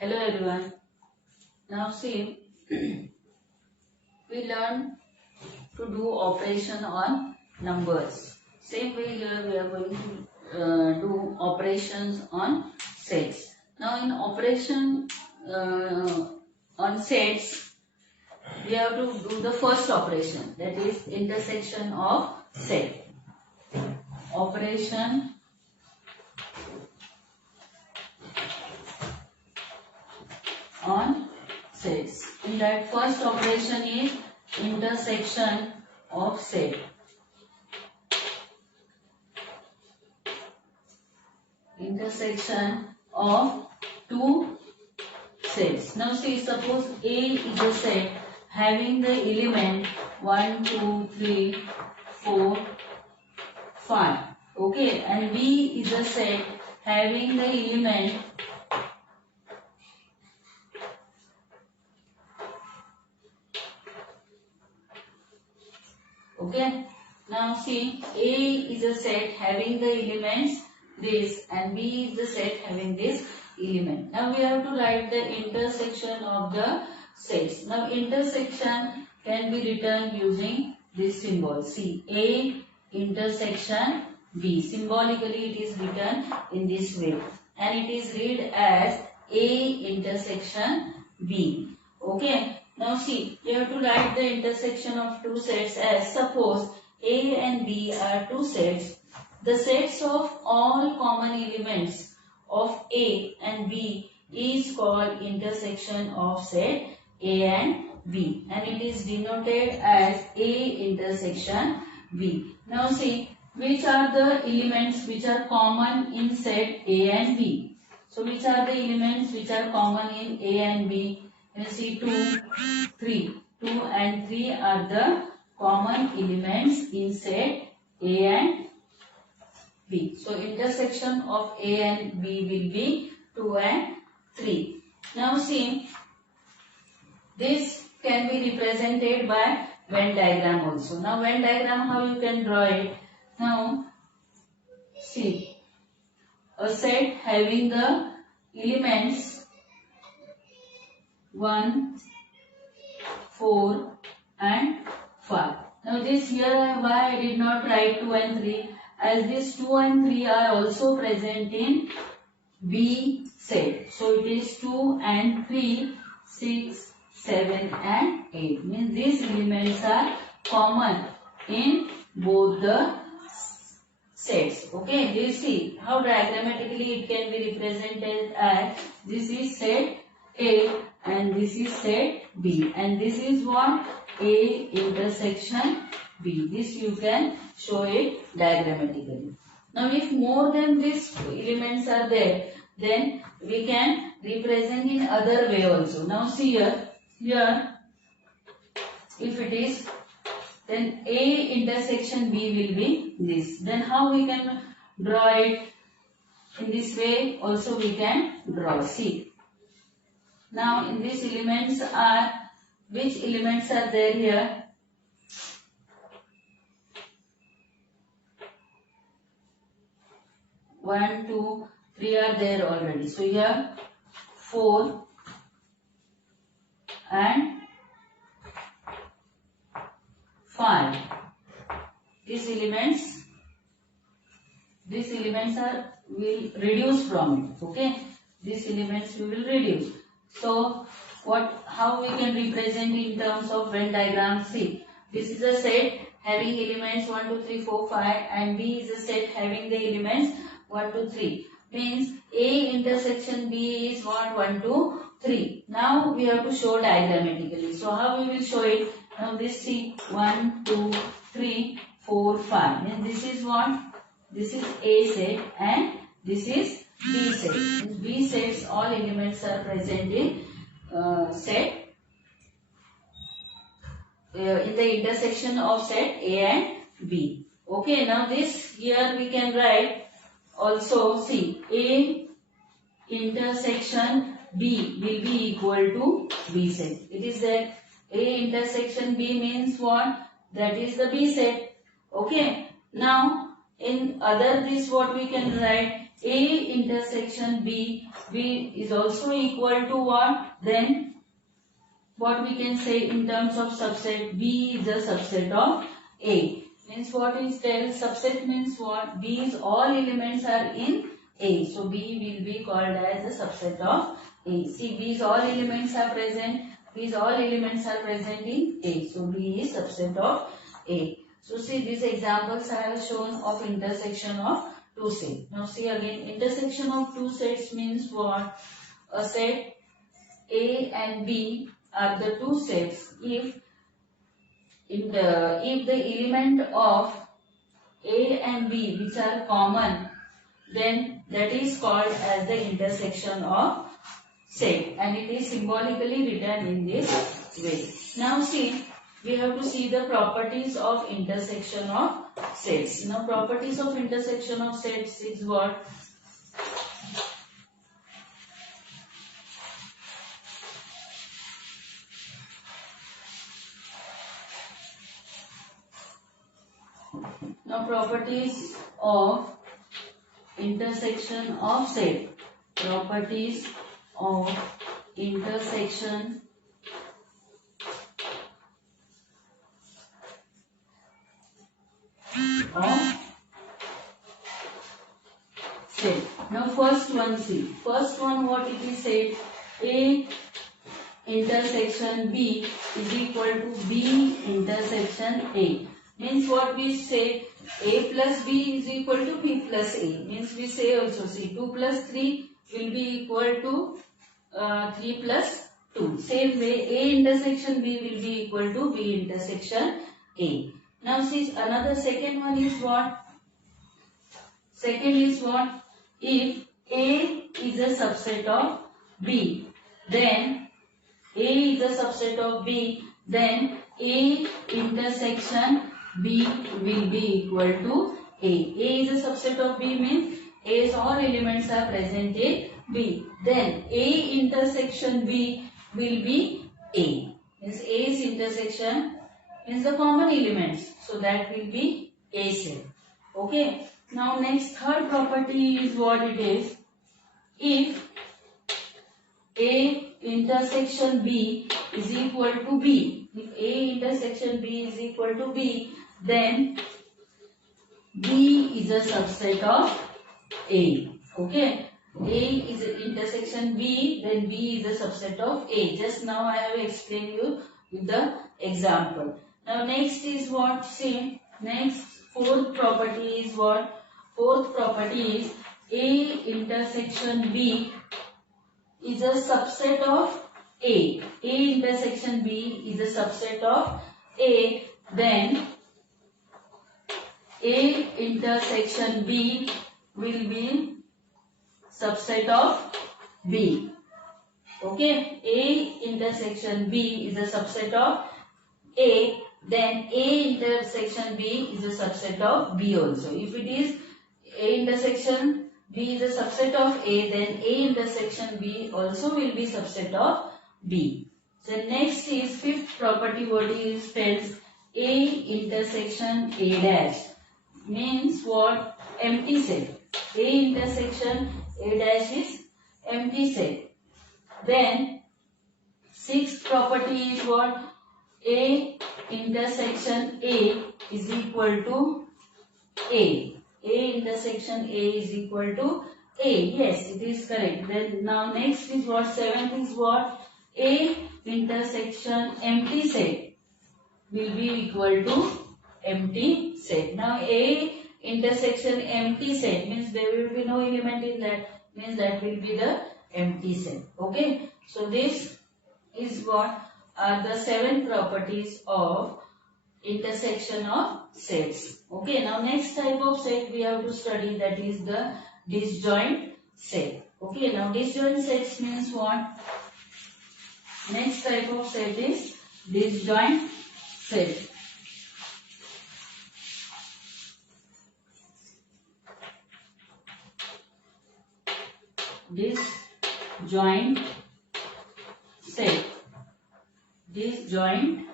Hello everyone. Now see, we learn to do operation on numbers. Same way here we are going to do operations on sets. Now in operation on sets, we have to do the first operation, that is intersection of set. Operation on sets. In that first operation is intersection of set. Intersection of two sets. Now see, suppose A is a set having the element 1, 2, 3, 4, 5. Okay, and B is a set having the element okay. Now see, A is a set having the elements this and B is the set having this element. Now we have to write the intersection of the sets. Now intersection can be written using this symbol. See, A intersection B. Symbolically it is written in this way and it is read as A intersection B. Okay. Now see, you have to write the intersection of two sets as suppose A and B are two sets. The sets of all common elements of A and B is called intersection of set A and B and it is denoted as A intersection B. Now see, which are the elements which are common in set A and B? So which are the elements which are common in A and B? You see 2, 3. 2 and 3 are the common elements in set A and B. So intersection of A and B will be 2 and 3. Now see, this can be represented by Venn diagram also. Now Venn diagram, how you can draw it? Now see, a set having the elements 1, 4 and 5. Now this here why I did not write 2 and 3, as this 2 and 3 are also present in B set. So it is 2 and 3, 6, 7 and 8. Means these elements are common in both the sets. Okay, do you see how diagrammatically it can be represented as this is set A and this is set B and this is what? A intersection B. This you can show it diagrammatically. Now if more than these elements are there, then we can represent in other way also. Now see here if it is, then A intersection B will be this. Then how we can draw it? In this way also we can draw. See, now in these elements are, which elements are there here? One, 2, 3 are there already. So here 4 and 5. These elements are will reduce from it. Okay, these elements we will reduce. So how we can represent in terms of Venn diagram? See, this is a set having elements 1, 2, 3, 4, 5 and B is a set having the elements 1, 2, 3. Means A intersection B is what? 1, 2, 3. Now we have to show diagrammatically. So how we will show it? Now this see 1, 2, 3, 4, 5. Means this is what? This is A set and this is B set. In B sets all elements are present in set in the intersection of set A and B. Okay, now this here we can write also. See, A intersection B will be equal to B set. It is that A intersection B means what? That is the B set. Okay, now in other this what we can write? A intersection B is also equal to what? Then what we can say in terms of subset? B is a subset of A. Means what is tell? Subset means what? B's all elements are in A. So B will be called as a subset of A. See, B's all elements are present. B's all elements are present in A. So B is subset of A. So see, these examples I have shown of intersection of two sets. Now see again, intersection of two sets means what? A set A and B are the two sets if the element of A and B which are common, then that is called as the intersection of set, and it is symbolically written in this way. Now see, we have to see the properties of intersection of sets. Now properties of intersection of sets is what? Now properties of intersection of set. Properties of intersection of set. Now first one, see. First one, what it is said? A intersection B is equal to B intersection A. Means what we say? A plus B is equal to B plus A. Means we say also, see, 2 plus 3 will be equal to 3 plus 2. Same way, A intersection B will be equal to B intersection A. Now see, another second one is what? Second is what? If A is a subset of B, then A is a subset of B, then A intersection B will be equal to A. A is a subset of B means A's all elements are present in B. Then A intersection B will be A. Means A's intersection means the common elements. So that will be A set. Okay. Now next third property is what it is. If A intersection B is equal to B. If A intersection B is equal to B, then B is a subset of A. Okay. A is an intersection B, then B is a subset of A. Just now I have explained you with the example. Now next is what? See, next fourth property is what? Fourth property is A intersection B is a subset of A. A intersection B is a subset of A. Then A intersection B will be subset of B. Okay. A intersection B is a subset of A. Then A intersection B is a subset of B also. If it is A intersection B is a subset of A, then A intersection B also will be subset of B. So next is fifth property, what is tells A intersection A dash. Means what? Empty set. A intersection A dash is empty set. Then sixth property is what? A intersection A is equal to A. A intersection A is equal to A. Yes, it is correct. Then now next is what? Seventh is what? A intersection empty set will be equal to empty set. Now A intersection empty set means there will be no element in that. Means that will be the empty set. Okay. So this is what are the 7 properties of intersection of sets. Okay, now next type of set we have to study, that is the disjoint set. Okay, now disjoint sets means what? Next type of set is disjoint set. Disjoint set. Disjoint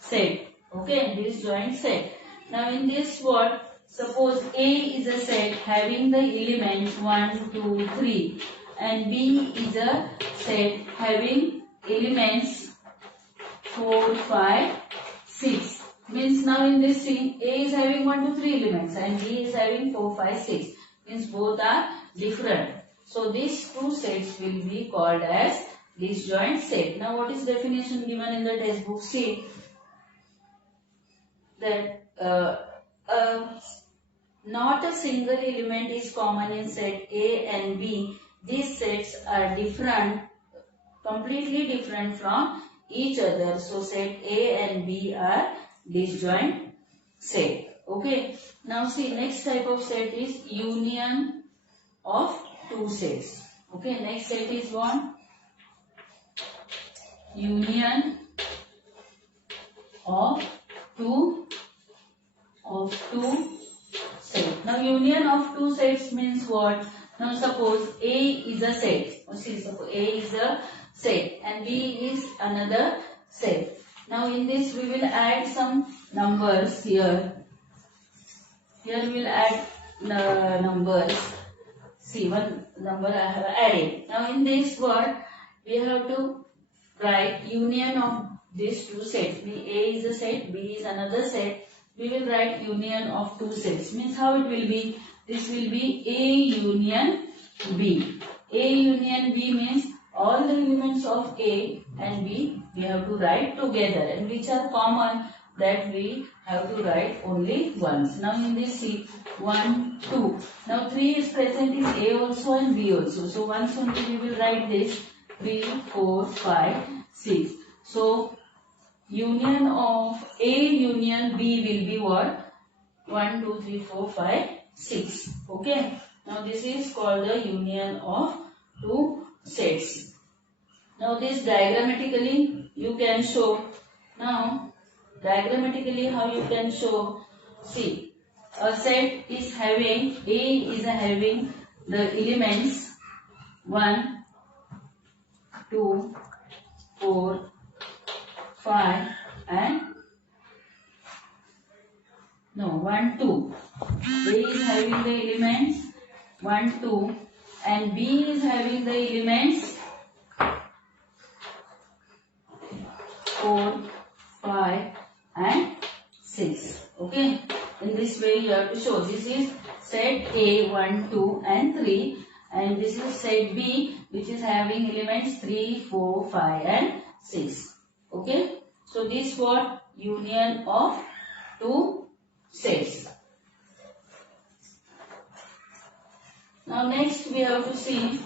set. Okay, disjoint set. Now in this what? suppose A is a set having the elements 1, 2, 3 and B is a set having elements 4, 5, 6. Means now in this thing A is having 1, 2, 3 elements and B is having 4, 5, 6. Means both are different. So these two sets will be called as disjoint set. Now what is definition given in the textbook? See that not a single element is common in set A and B. These sets are different, completely different from each other. So set A and B are disjoint set. Okay. Now see, next type of set is union of two sets. Okay. Next set is what? Union of two sets. Now union of two sets means what? Now suppose A is a set. See, suppose A is a set and B is another set. Now in this we will add some numbers here. Here we will add numbers. See, one number I have added. Now in this word we have to write union of these two sets. A is a set, B is another set. We will write union of two sets. Means how it will be? This will be A union B. A union B means all the elements of A and B we have to write together, and which are common that we have to write only once. Now in this see 1, 2. Now 3 is present in A also and B also. So once only we will write this 3, 4, 5, 6. So union of A union B will be what? 1, 2, 3, 4, 5, 6. Okay. Now this is called the union of two sets. Now this diagrammatically you can show. Now diagrammatically how you can show? See, a set is having, A is having the elements 1, 2, 4, 5 and 1, 2. A is having the elements 1, 2 and B is having the elements 4, 5 and 6. Okay. In this way you have to show. This is set A 1, 2 and 3 and this is set B which is having elements 3, 4, 5 and 6. Okay. So this what? Union of two sets. Now next we have to see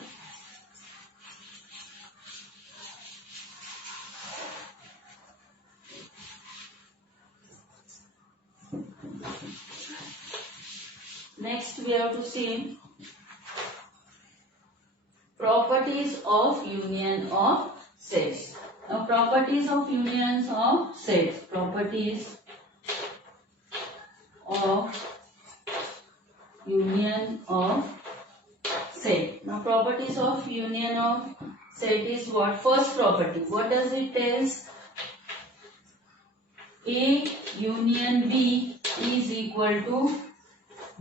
properties of union of sets. Now properties of unions of sets. Properties of union of set. Now properties of union of set is what? First property. What does it tells? A union B is equal to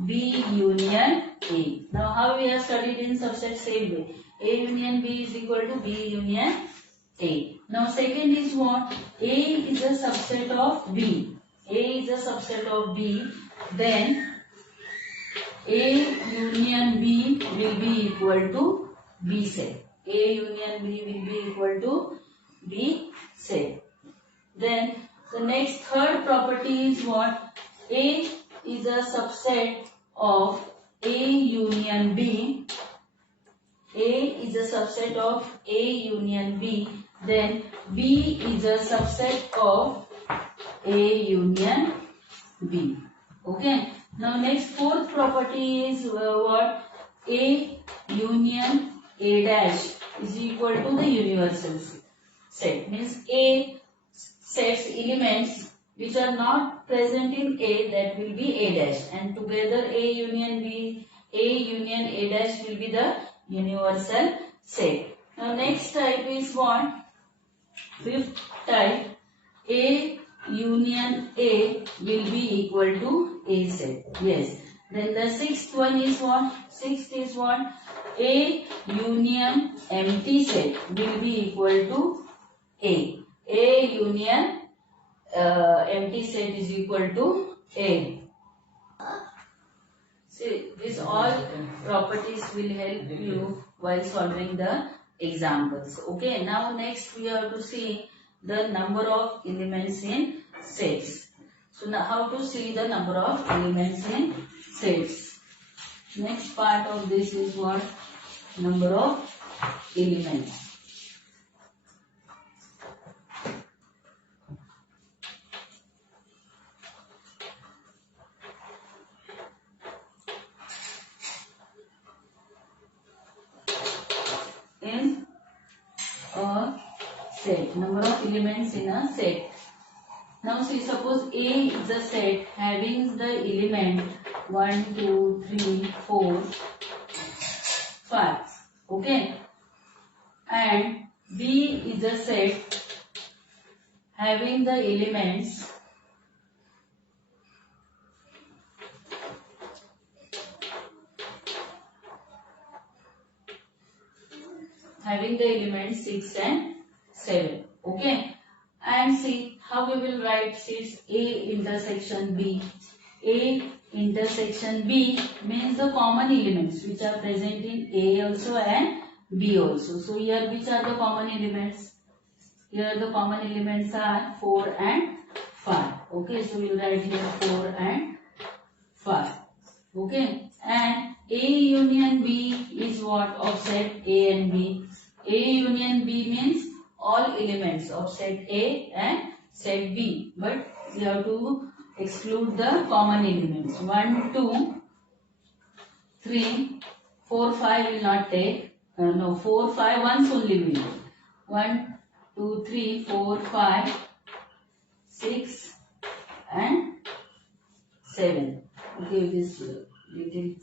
B union A. Now how we have studied in subset? Same way. A union B is equal to B union A. Now second is what? A is a subset of B. A is a subset of B. Then A union B will be equal to B set. A union B will be equal to B set. Then the next third property is what? A is a subset of A union B. A is a subset of A union B. Then B is a subset of A union B. Okay. Now next fourth property is what? A union A dash is equal to the universal set. Means A sets elements which are not present in A, that will be A dash, and together A union B, A union A dash will be the universal set. Now next type is what? Fifth type, A union A will be equal to A set. Yes. Then the sixth one is what? Sixth is what? A union empty set will be equal to A. A union empty set is equal to A. See, these all properties will help you while solving the examples. Okay, now next we have to see the number of elements in sets. So now how to see the number of elements in sets. Next part of this is what? Number of elements. In a set, number of elements in a set. Now see, suppose A is a set having the element 1, 2, 3, 4, 5. Okay. And B is a set having the elements 6 and 7. Okay. And see how we will write sets A intersection B. A intersection B means the common elements which are present in A also and B also. So here which are the common elements? Here the common elements are 4 and 5. Okay, so we will write here 4 and 5. Okay, and A union B is what? Of set A and B. A union B means all elements of set A and set B. But we have to exclude the common elements. 1, 2, 3, 4, 5 will not take. No, 4, 5 once only will take. 1, 2, 3, 4, 5, 6 and 7. Okay, this little.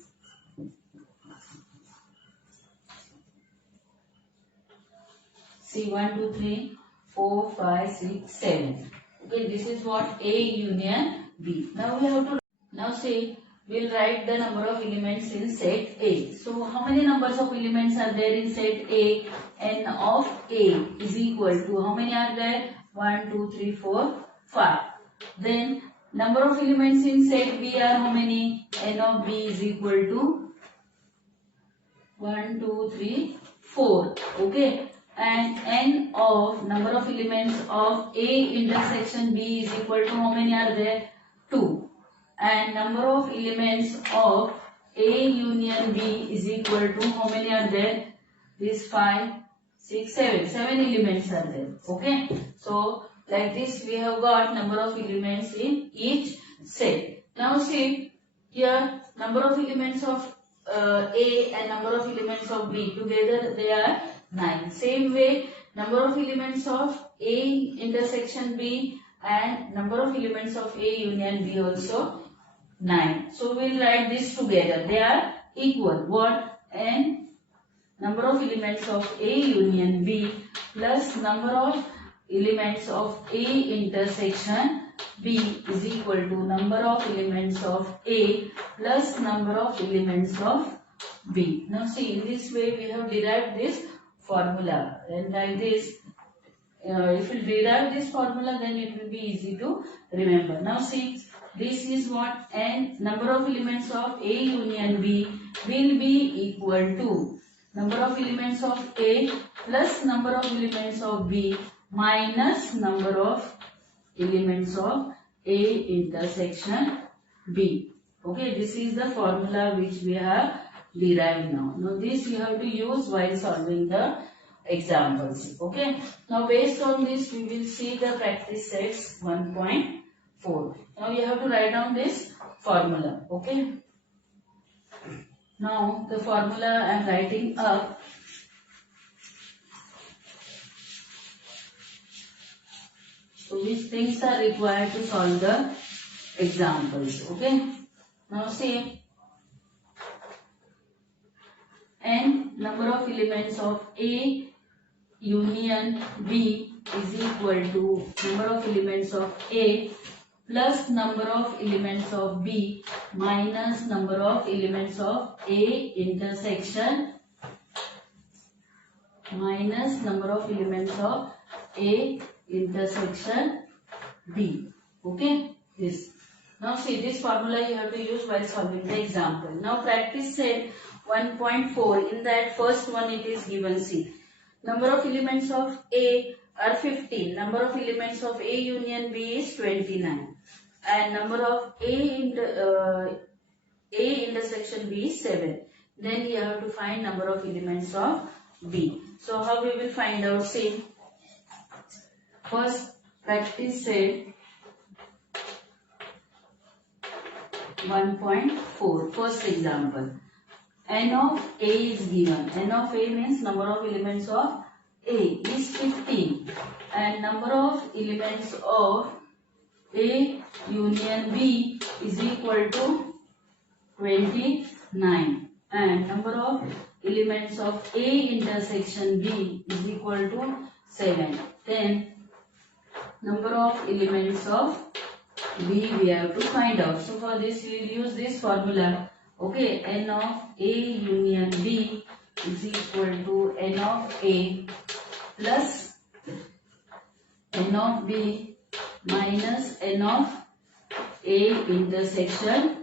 See 1, 2, 3, 4, 5, 6, 7. Okay, this is what A union B. Now we have to, now say we'll write the number of elements in set A. So how many numbers of elements are there in set A? N of A is equal to, how many are there? 1, 2, 3, 4, 5. Then number of elements in set B are how many? N of B is equal to 1, 2, 3, 4. Okay. And n of number of elements of A intersection B is equal to, how many are there? 2. And number of elements of A union B is equal to, how many are there? This 5, 6, 7. 7 elements are there. Okay. So like this we have got number of elements in each set. Now see here number of elements of A and number of elements of B together they are 9. Same way number of elements of A intersection B and number of elements of A union B also 9. So we will write this together. They are equal. What? N number of elements of A union B plus number of elements of A intersection B is equal to number of elements of A plus number of elements of B. Now see, in this way we have derived this formula, and like this if we derive this formula then it will be easy to remember. Now see, this is what? N number of elements of A union B will be equal to number of elements of A plus number of elements of B minus number of elements of A intersection B. Okay, this is the formula which we have derived now. Now this you have to use while solving the examples. Okay, now based on this we will see the practice sets 1.4. Now you have to write down this formula. Okay, now the formula I am writing up. So which things are required to solve the examples. Okay, now see, n number of elements of A union B is equal to number of elements of A plus number of elements of B minus number of elements of A intersection minus number of elements of A intersection B. Okay, this. Now see, this formula you have to use while solving the example. Now practice set 1.4. In that first one it is given, see. Number of elements of A are 15. Number of elements of A union B is 29. And number of A intersection B is 7. Then you have to find number of elements of B. So how we will find out? See, first practice set 1.4. First example. N of A is given. N of A means number of elements of A is 15 and number of elements of A union B is equal to 29 and number of elements of A intersection B is equal to 7. Then number of elements of B we have to find out. So for this we will use this formula. Okay, N of A union B is equal to N of A plus N of B minus N of A intersection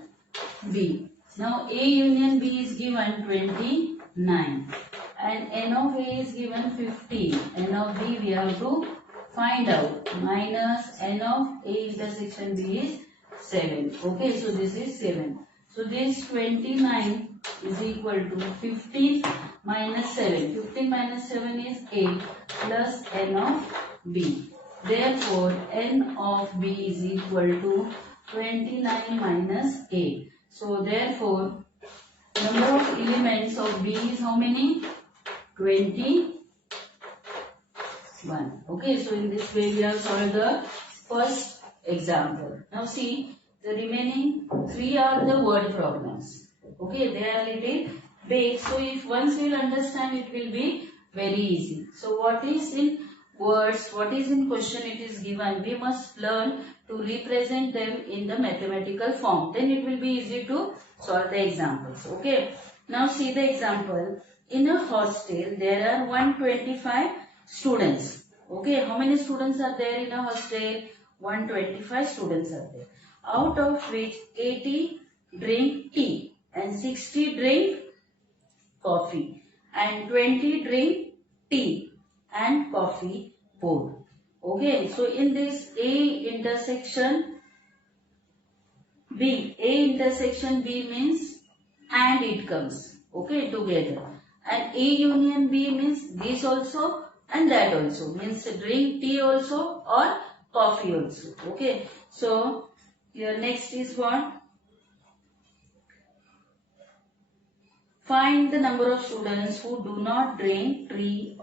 B. Now A union B is given 29 and N of A is given 15. N of B we have to find out minus N of A intersection B is 7. Okay, so this is 7. So this 29 is equal to 15 minus 7. 15 minus 7 is 8 plus N of B. Therefore, N of B is equal to 29 minus 8. So therefore, number of elements of B is how many? 21. Okay, so in this way we have solved the first example. Now see, the remaining 3 are the word problems. Okay, they are little big. So if once we will understand, it will be very easy. So what is in words, what is in question it is given, we must learn to represent them in the mathematical form. Then it will be easy to solve the examples. Okay, now see the example. In a hostel, there are 125 students. Okay, how many students are there in a hostel? 125 students are there. Out of which 80 drink tea and 60 drink coffee and 20 drink tea and coffee both. Okay, so in this A intersection B means and it comes. Okay, together. And A union B means this also and that also. Means drink tea also or coffee also. Okay, so here next is what? Find the number of students who do not drink tea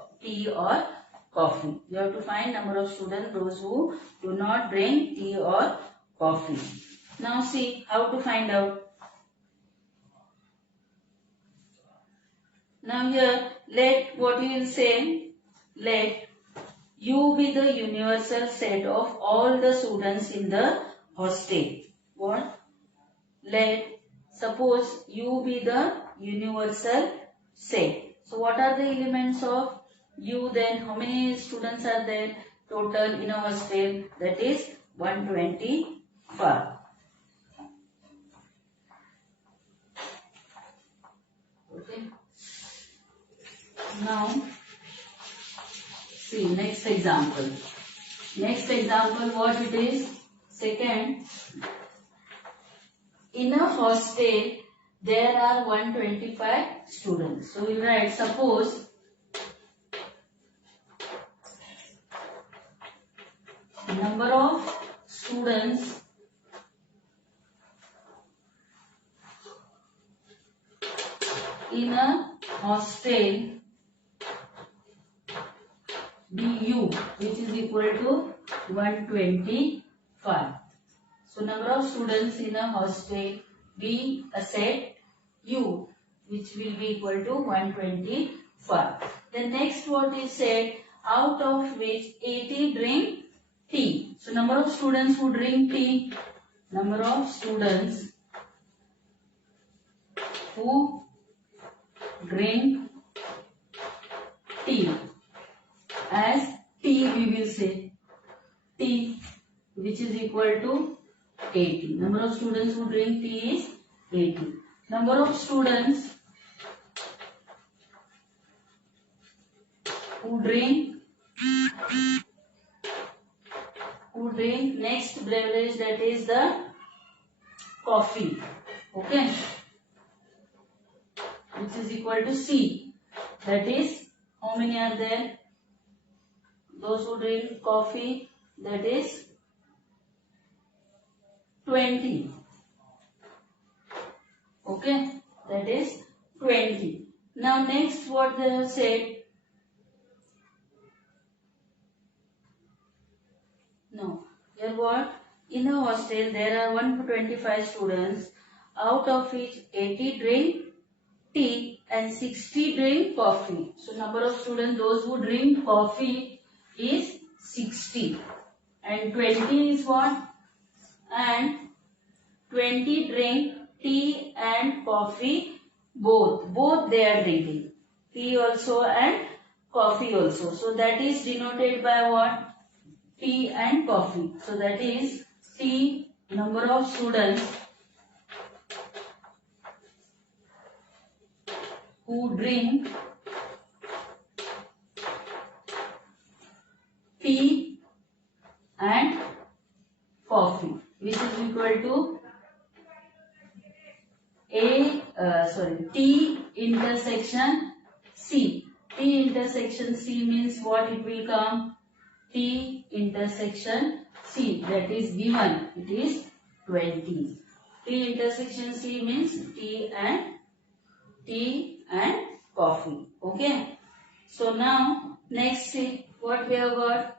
or coffee. You have to find number of students, those who do not drink tea or coffee. Now see how to find out. Now here, let what you will say, let U be the universal set of all the students in the hostel. What? Let suppose U be the universal set. So what are the elements of U then? How many students are there total in a hostel? That is 125. Okay. Now see next example. Next example what it is? Second. In a hostel there are 125 students. So we write suppose number of students in a hostel BU which is equal to 125. So number of students in a hostel be a set U which will be equal to 125. The next what is said, out of which 80 drink tea. So number of students who drink tea, number of students who drink tea, as tea we will say tea, which is equal to 80. Number of students who drink tea is 80. Number of students who drink next beverage, that is the coffee, okay, which is equal to C. That is, how many are there? Those who drink coffee, that is 20. Okay, that is 20. Now next what they have said. No, here what? In a hostel there are 125 students, out of which 80 drink tea and 60 drink coffee. So number of students those who drink coffee is 60 and 20 is what? And 20 drink tea and coffee both they are drinking, tea also and coffee also. So that is denoted by what? Tea and coffee. So that is tea, number of students who drink tea and coffee, which is equal to T intersection C. T intersection C means what it will come? T intersection C, that is given, it is 20. T intersection C means tea and coffee. Okay. So now next see what we have got.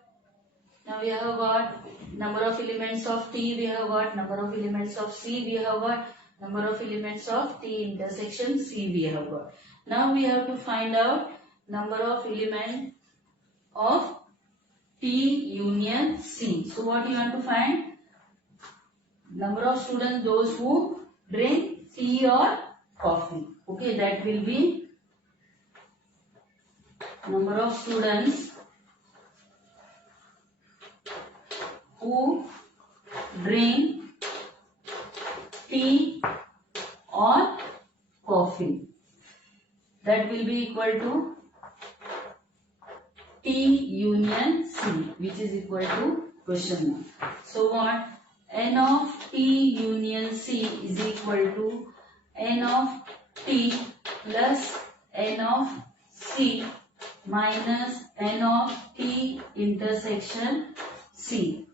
Now we have got number of elements of T, we have got number of elements of C, we have got number of elements of T intersection C we have got. Now we have to find out number of element of T union C. So what you want to find? Number of students those who drink tea or coffee. Okay, that will be number of students who drink tea or coffee. That will be equal to T union C, which is equal to question mark. So what? N of T union C is equal to N of T plus N of C minus N of T intersection C.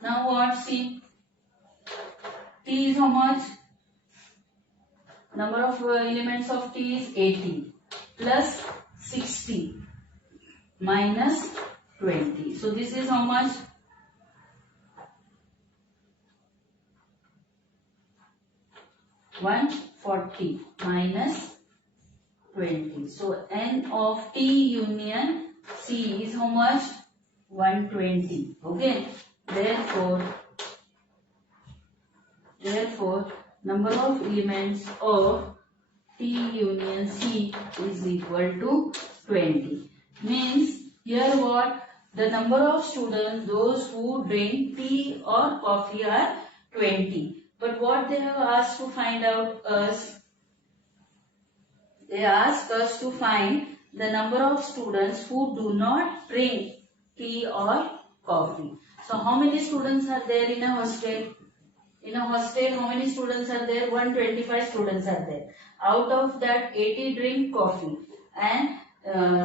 Now what? See, T is how much? Number of elements of T is 80 plus 60 minus 20. So this is how much? 140 minus 20. So N of T union C is how much? 120. Okay. Therefore, number of elements of T union C is equal to 20. Means here what? The number of students those who drink tea or coffee are 20. But what they have asked to find out us? They ask us to find the number of students who do not drink tea or coffee. So how many students are there in a hostel? In a hostel, how many students are there? 125 students are there. Out of that, 80 drink coffee and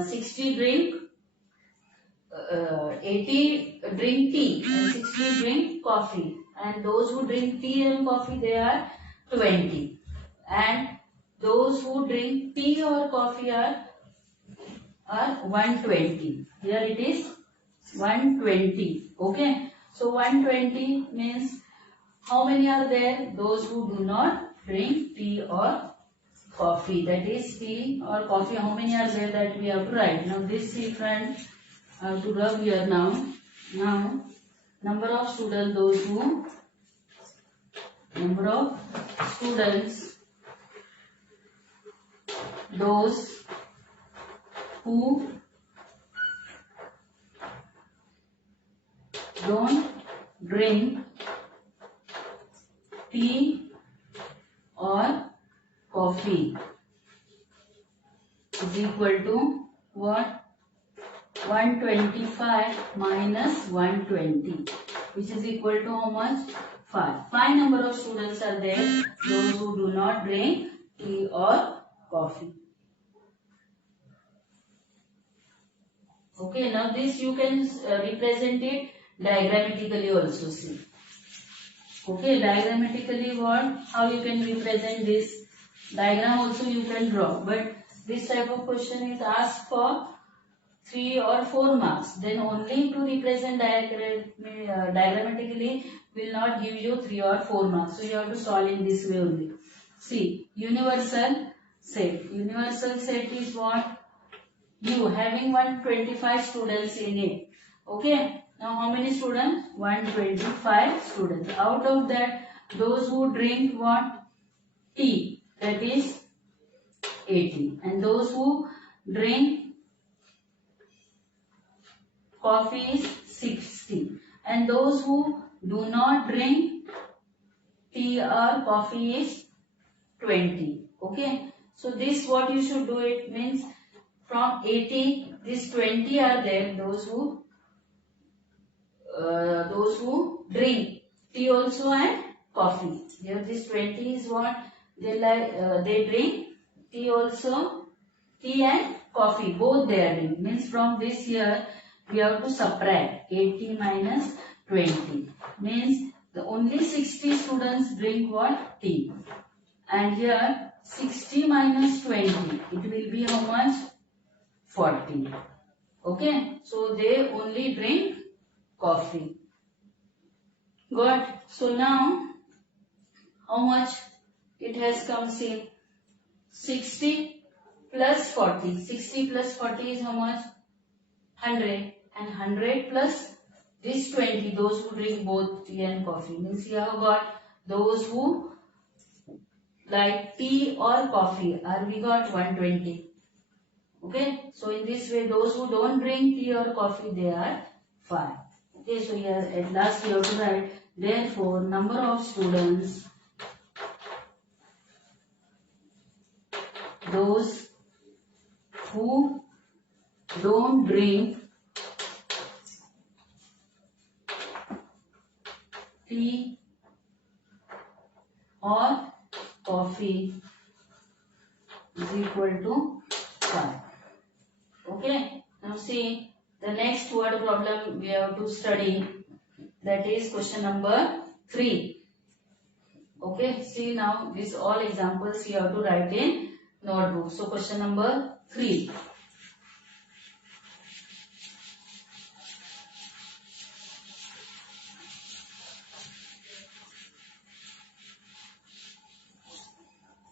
60 drink 80 drink tea and 60 drink coffee. And those who drink tea and coffee, they are 20. And those who drink tea or coffee are 120. Here it is 120. Okay. So 120 means how many are there? Those who do not drink tea or coffee. That is tea or coffee. How many are there that we have to write? Now this see friend. I have to rub here now. Now, number of students, those who don't drink tea or coffee is equal to what? 125 minus 120, which is equal to how much? 5. 5 number of students are there, those who do not drink tea or coffee. Okay, now this you can represent it diagrammatically also, see. Okay, diagrammatically what? How you can represent this? Diagram also you can draw, but this type of question is asked for 3 or 4 marks. Then only to represent diagrammatically will not give you 3 or 4 marks. So you have to solve in this way only. See, universal set. Universal set is what? U having 125 students in it. Okay. Now how many students? 125 students. Out of that, those who drink what? Tea. That is 80. And those who drink coffee is 60. And those who do not drink tea or coffee is 20. Okay. So this what you should do, it means from 80, these 20 are there, those who drink tea also and coffee. Here this 20 is what? They drink tea also, tea and coffee, both they are drinking. Means from this here, we have to subtract 80 minus 20. Means the only 60 students drink what? Tea. And here 60 minus 20, it will be how much? 40. Okay. So they only drink coffee. Got? So now how much it has come? See, 60 plus 40. 60 plus 40 is how much? 100. And 100 plus this 20, those who drink both tea and coffee. Means you have got those who like tea or coffee are, we got 120. Okay. So in this way, those who don't drink tea or coffee, they are 5. Okay. So here at last we have to write, therefore number of students, those who don't drink tea or coffee is equal to 5. Okay. Now see, the next word problem we have to study, that is question number 3. Okay. See, now these all examples you have to write in notebook. So question number 3.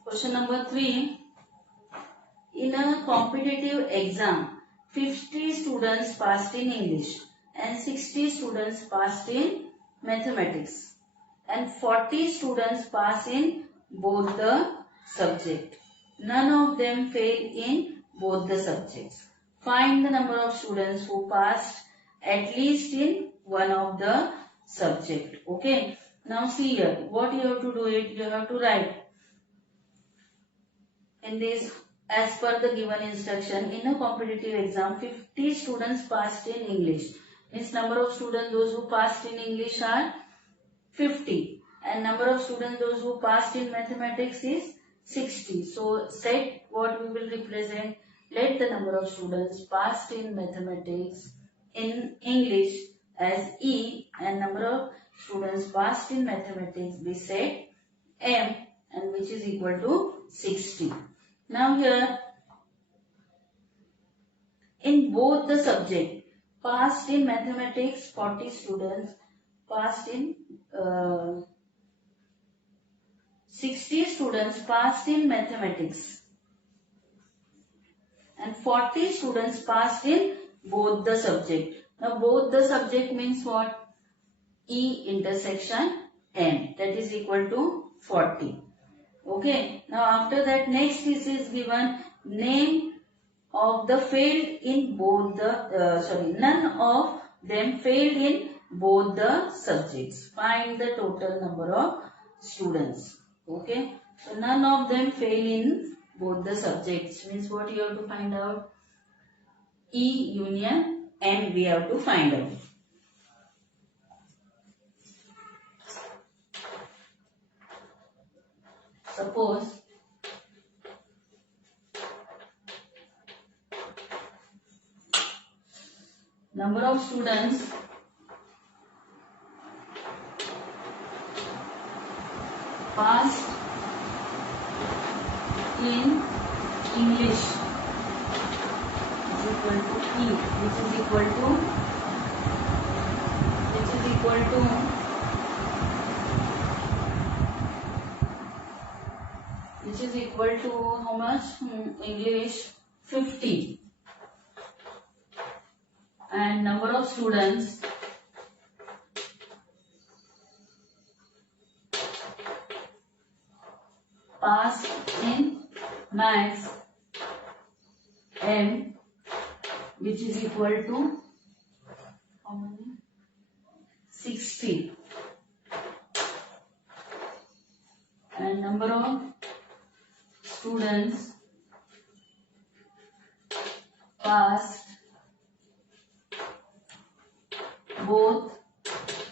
Question number 3. In a competitive exam, 50 students passed in English and 60 students passed in mathematics and 40 students passed in both the subjects. None of them failed in both the subjects. Find the number of students who passed at least in one of the subjects. Okay. Now see here, what you have to do it, you have to write in this, as per the given instruction, in a competitive exam, 50 students passed in English. Means number of students those who passed in English are 50. And number of students those who passed in mathematics is 60. So set what we will represent. Let the number of students passed in mathematics in English as E, and number of students passed in mathematics be set M, and which is equal to 60. Now here, in both the subject, passed in mathematics 40 students, passed in 60 students passed in mathematics and 40 students passed in both the subject. Now both the subject means what? E intersection M, that is equal to 40. Okay. Now after that, next this is given name of the failed in both the none of them failed in both the subjects. Find the total number of students. Okay. So none of them fail in both the subjects means what you have to find out? E union M we have to find out. Suppose number of students passed in English is equal to E, which is equal to how much? English 50, and number of students passed in maths M, which is equal to how many? 60, and number of students passed both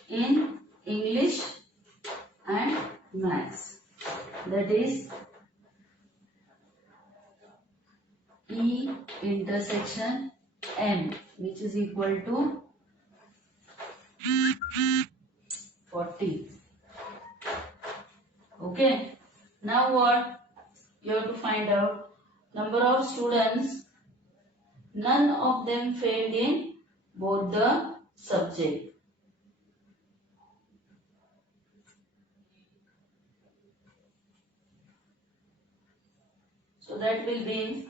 in English and maths, that is E intersection M, which is equal to 40. Okay. Now what? You have to find out number of students, none of them failed in both the subject. So that will be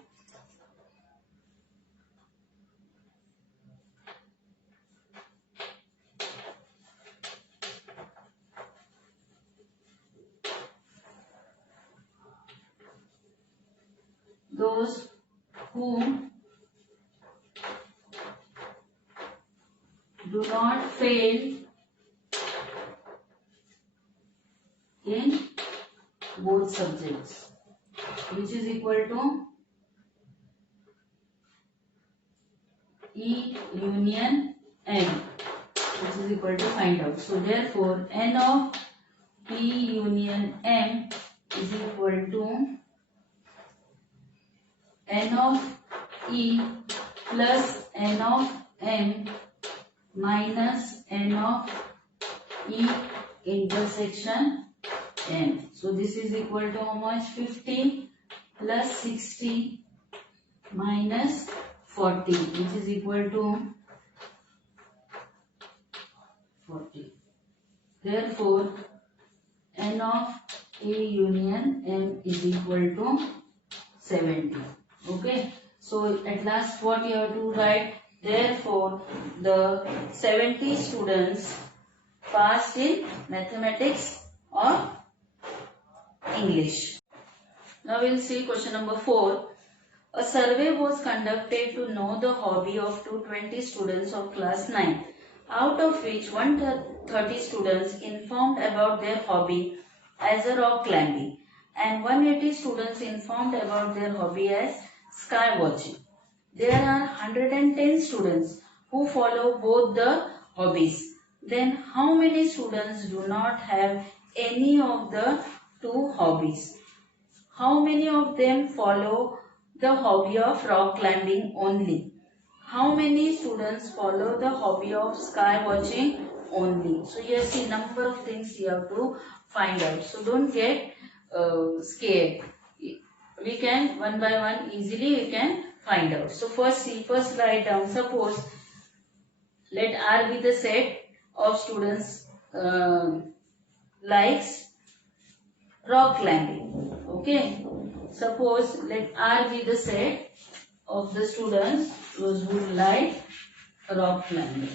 those who do not fail in both subjects, which is equal to E union M, which is equal to find out. So therefore N of E union M is equal to N of E plus N of M minus N of E intersection M. So this is equal to how much? 50 plus 60 minus 40, which is equal to 40. Therefore, N of A union M is equal to 70. Okay. So at last what you have to write? Therefore, the 70 students passed in mathematics or English. Now we'll see question number 4. A survey was conducted to know the hobby of 220 students of class 9, out of which 130 students informed about their hobby as a rock climbing and 180 students informed about their hobby as sky watching. There are 110 students who follow both the hobbies. Then how many students do not have any of the two hobbies? How many of them follow the hobby of rock climbing only? How many students follow the hobby of sky watching only? So you see number of things you have to find out. So don't get scared. We can one by one easily we can find out. So first write down. Suppose let R be the set of students likes rock climbing. Okay. Suppose let R be the set of the students those who like rock climbing.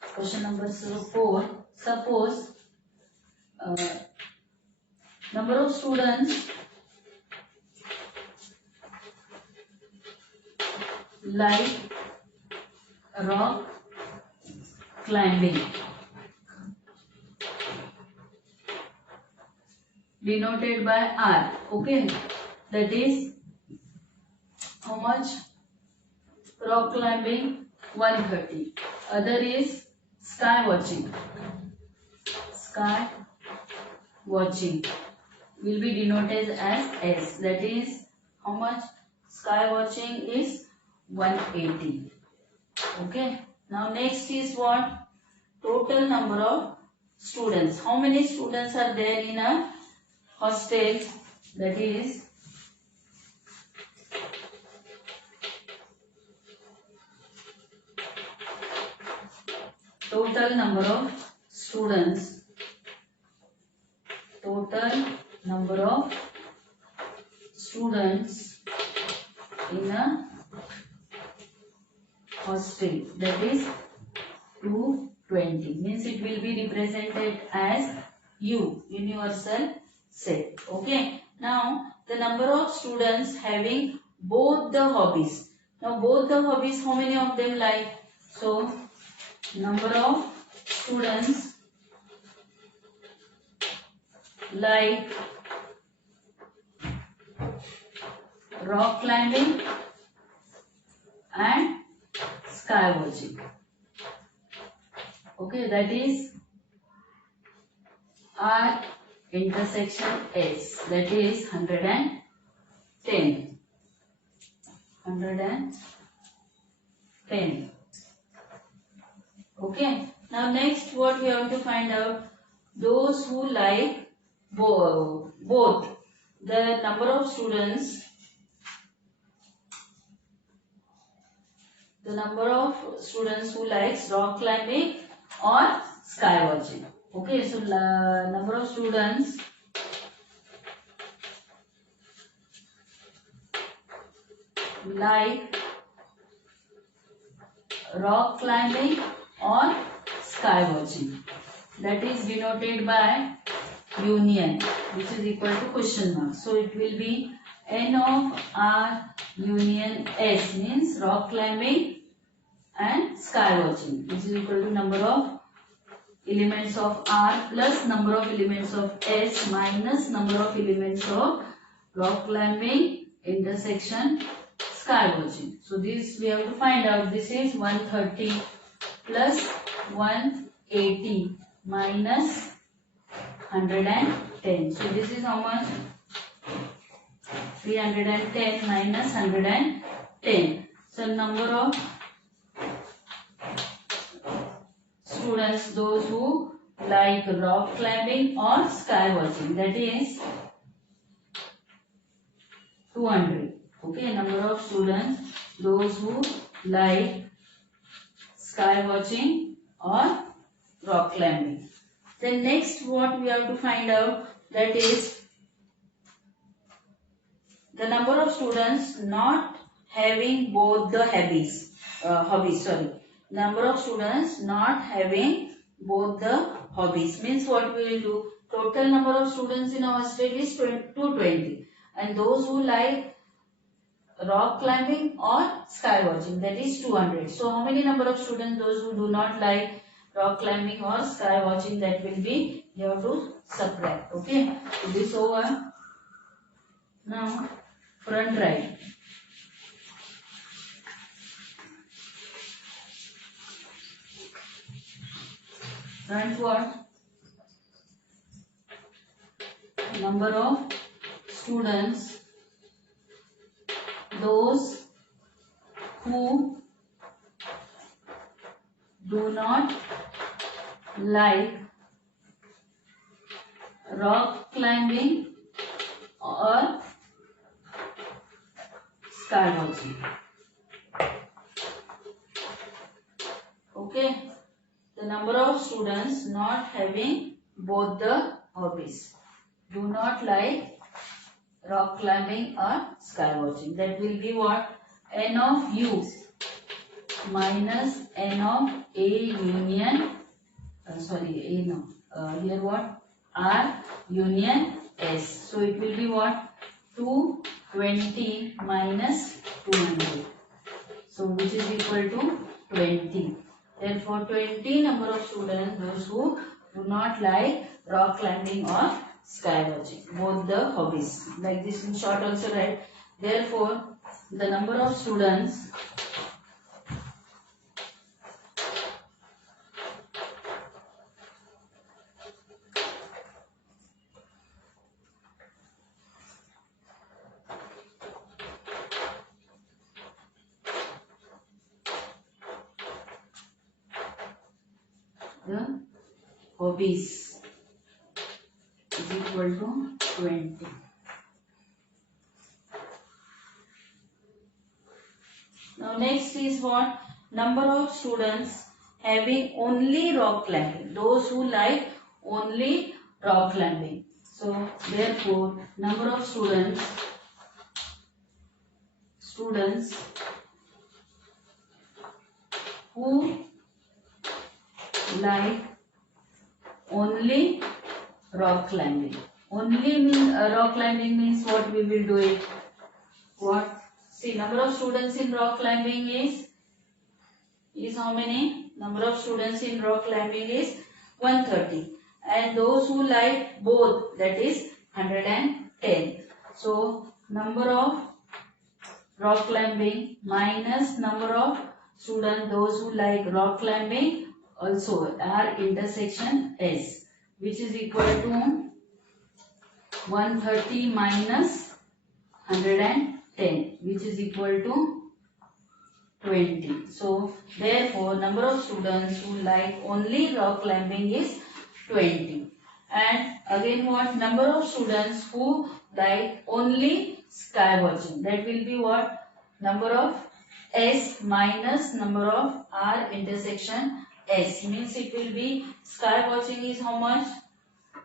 Question number 4. Suppose number of students like rock climbing, denoted by R. Okay, that is how much? Rock climbing 130. Other is sky watching. Sky watching will be denoted as S. That is how much? Sky watching is 180. Okay. Now next is what? Total number of students. How many students are there in a hostel? That is total number of students. Total number of students in a hostel, that is 220. Means it will be represented as U, universal set. Okay. Now the number of students having both the hobbies. Now both the hobbies, how many of them like? So number of students like rock climbing and sky watching. Okay, that is R intersection S, that is 110. 110. Okay. Now next what we have to find out? Those who like both. The number of students. The number of students who likes rock climbing or sky watching. Okay, so number of students like rock climbing or sky watching. That is denoted by union, which is equal to question mark. So it will be N of R union S, means rock climbing and sky watching, which is equal to number of elements of R plus number of elements of S minus number of elements of rock climbing intersection sky watching. So this we have to find out. This is 130 plus 180 minus 110. So this is how much? 310 minus 110. So number of students, those who like rock climbing or sky watching, that is 200. Okay, number of students, those who like sky watching or rock climbing. Then next what we have to find out, that is the number of students not having both the hobbies. Number of students not having both the hobbies, means what we will do? Total number of students in our hostel is 220, and those who like rock climbing or sky watching, that is 200. So how many number of students those who do not like rock climbing or sky watching, that will be, you have to subtract. Okay, so this over. Now front right. Front what? Number of students, those who do not like rock climbing or sky watching. Okay, the number of students not having both the hobbies. Do not like rock climbing or sky watching. That will be what? N of U minus N of A union, A no, here what? R union S. So it will be what? 220 minus 200. So which is equal to 20. Therefore 20 number of students, those who do not like rock climbing or sky watching, both the hobbies. Like this in short also write. Therefore the number of students the hobbies is equal to 20. Now next is what? Number of students having only rock climbing. Those who like only rock climbing. So therefore number of students who like only rock climbing. Only mean rock climbing means what we will do it. What? See, number of students in rock climbing is how many? Number of students in rock climbing is 130. And those who like both, that is 110. So number of rock climbing minus number of students those who like rock climbing also are intersection S, which is equal to 130 minus 110, which is equal to 20. So therefore number of students who like only rock climbing is 20. And again what? Number of students who like only sky watching. That will be what? Number of S minus number of R intersection S. Means it will be sky watching is how much?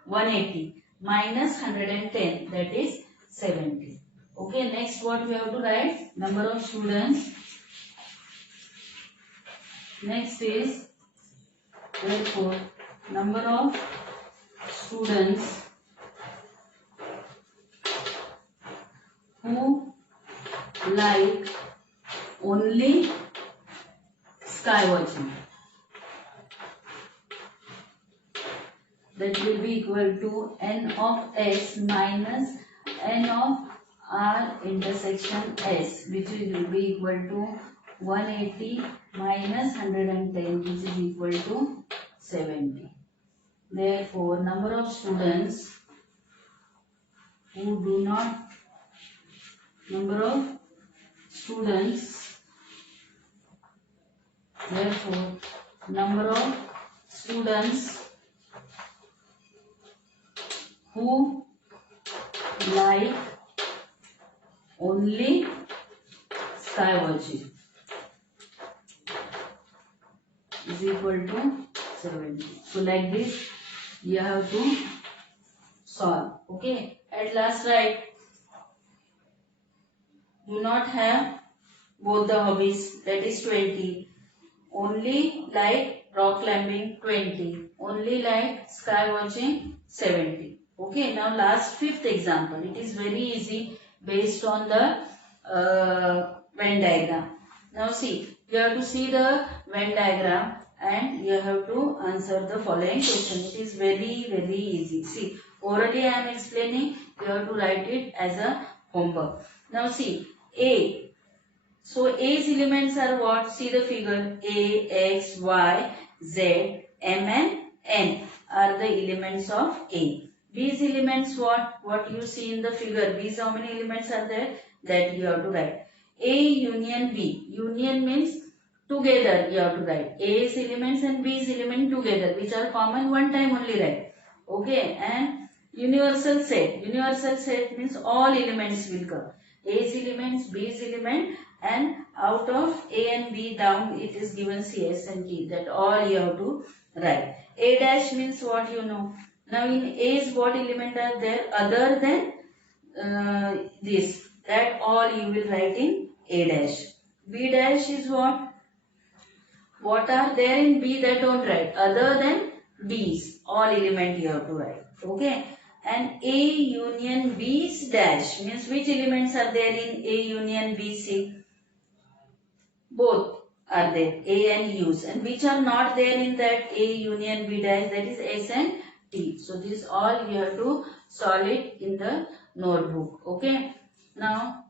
180 minus 110, that is 70. Okay, next what we have to write? Number of students. Next is therefore number of students who like only sky watching. That will be equal to N of S minus N of R intersection S, which will be equal to 180 minus 110, which is equal to 70. Therefore, number of students who do not, therefore, number of students who like only sky watching is equal to 70. So like this you have to solve. Okay. At last write. Do not have both the hobbies, that is 20. Only like rock climbing 20. Only like sky watching 70. Okay, now last fifth example. It is very easy based on the Venn diagram. Now see, you have to see the Venn diagram and you have to answer the following question. It is very, very easy. See, orally I am explaining. You have to write it as a homework. Now see, A. So A's elements are what? See the figure. A, X, Y, Z, M and N are the elements of A. B's elements what? What you see in the figure. B's how many elements are there? That you have to write. A union B. Union means together you have to write. A's elements and B's element together, which are common, one time only write. Okay. And universal set. Universal set means all elements will come. A's elements, B's element, and out of A and B down it is given C, S and T. That all you have to write. A dash means what you know. Now in A's what element are there other than this? That all you will write in A dash. B dash is what? What are there in B that don't write? Other than B's. All element you have to write. Okay. And A union B's dash means which elements are there in A union B, C? Both are there, A and U's, and which are not there in that A union B dash, that is S and T. So this all you have to solve it in the notebook. Okay. Now